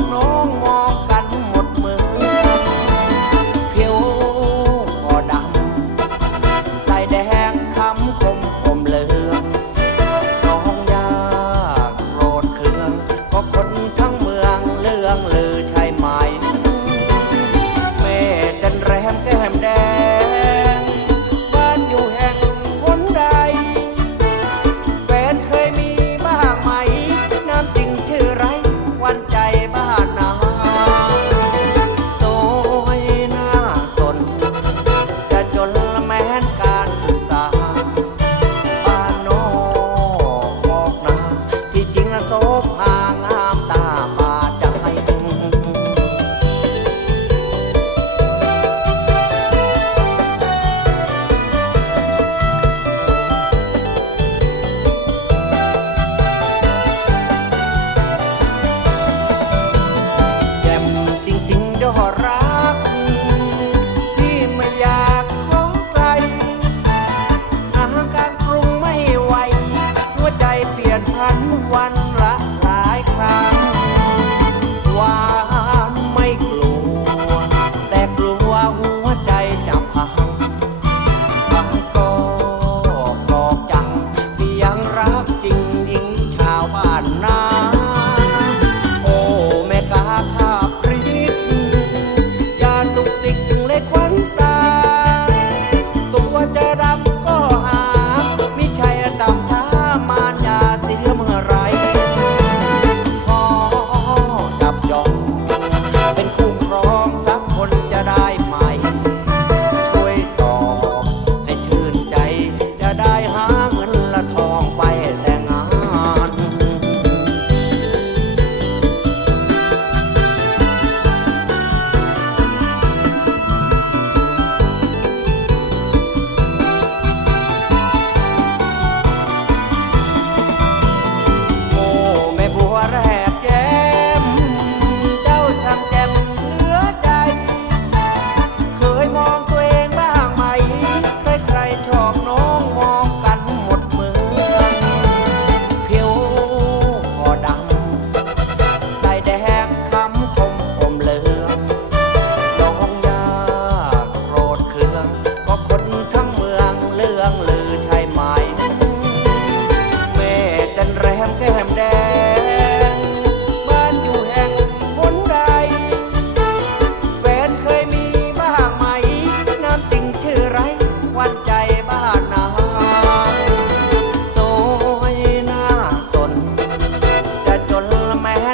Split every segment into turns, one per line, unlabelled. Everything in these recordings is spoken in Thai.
อ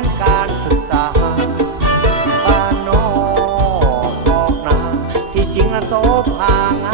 นการศึกษาบ้านนอกคอกนาที่จริงอะโสภางา